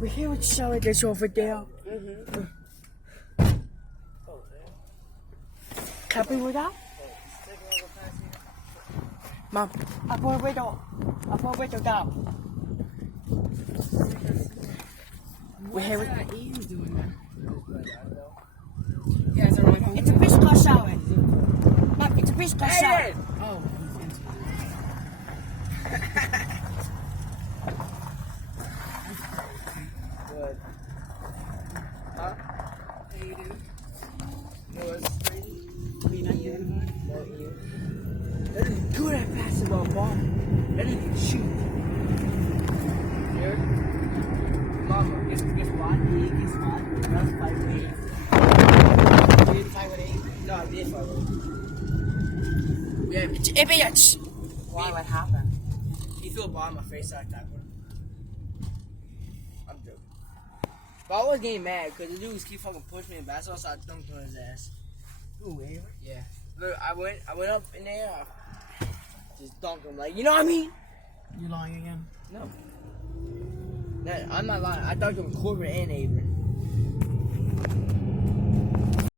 We hear it showing this over there. Happy with that? Mom, I put a window down. We hear it. He's doing that. It's a fish called showing. Mom, it's a fish called showing. Oh, he's into it. Good. Huh? Hey, you do? No, it's crazy. You're not getting hard? No, you. That is good at basketball, ball. That is shoot. Here. Mama, guess what? Guess what? That's 5 with 8. You didn't 5 with 8? No, I did 5 with 8. Yeah. It's idiots. Why? What happened? He threw a ball in my face like that one. I'm joking. But I was getting mad because the dudes keep fucking pushing me in basketball, so I dunked on his ass. Ooh, Avery? Yeah. Look, I went up in there, I just dunked him. Like, you know what I mean? You lying again? No. I'm not lying. I dunked him Corbin and Avery.